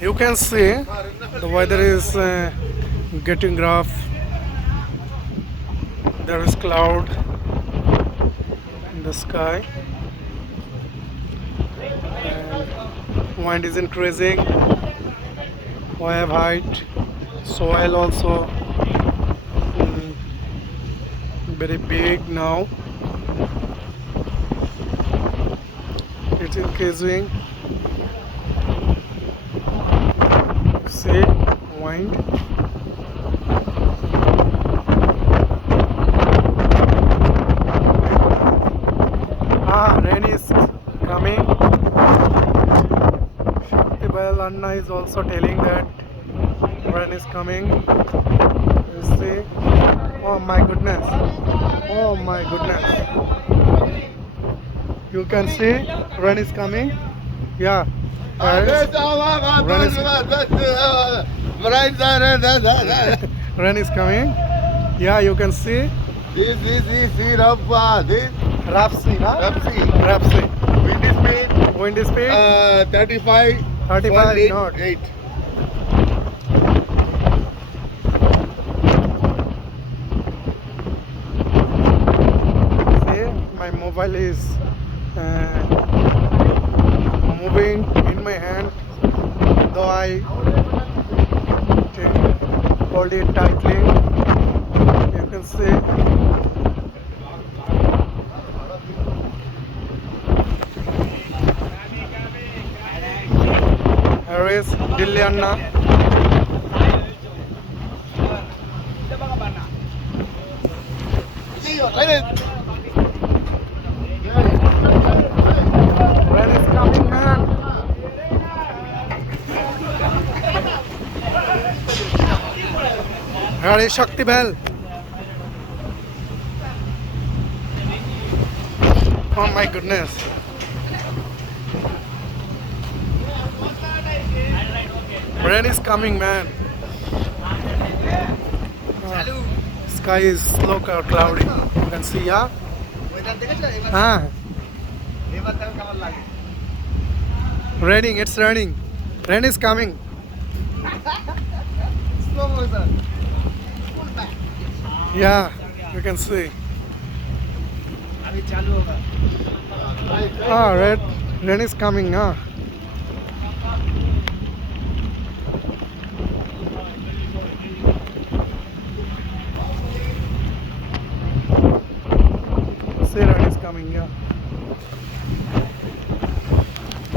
You can see the weather is getting rough. There is cloud in the sky and wind is increasing. Wave height, soil also very big now. It's increasing. See, wind. Rain is coming. Shakti Anna is also telling that rain is coming. You see? Oh my goodness. Oh my goodness. You can see rain is coming. Yeah. Rain is coming. Yeah, you can see. This Rapsi, huh? Rapsi. Rapsi. Wind Wind speed speed 35 35 knot. 8. See, my mobile is moving in my hand, though I hold it tightly. You can see. Here is Delhi Anna. Rain is coming, man. Here is Shakti Bell. Oh my goodness. Rain is coming, man. Sky is slow cloudy. You can see, yeah? Raining, it's raining. Rain is coming. Yeah, you can see. Rain is coming, huh? See, rain is coming, yeah.